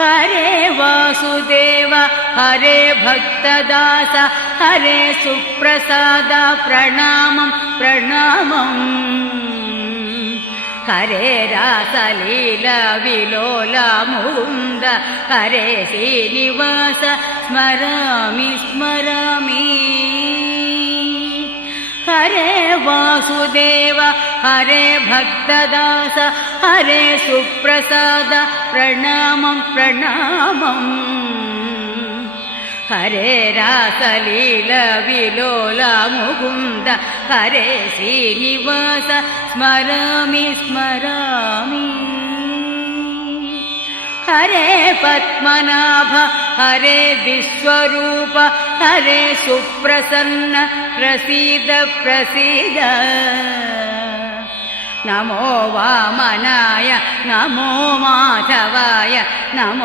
हरे वासुदेव हरे भक्तदास हरे सुप्रसाद प्रणामम् प्रणामम् हरे रासलीला विलोला मुकुन्द हरे श्रीनिवास स्मरामि स्मरामि हरे वासुदेव हरे भक्तदास हरे सुप्रसाद प्रणामम् प्रणामम् हरे रासलीला विलोला मुकुन्द हरे श्रीनिवास स्मरामि स्मरामि हरे पद्मनाभ हरे विश्वरूप हरे सुप्रसन्न प्रसीद प्रसीद नमो वामनाय नमो माधवाय नमो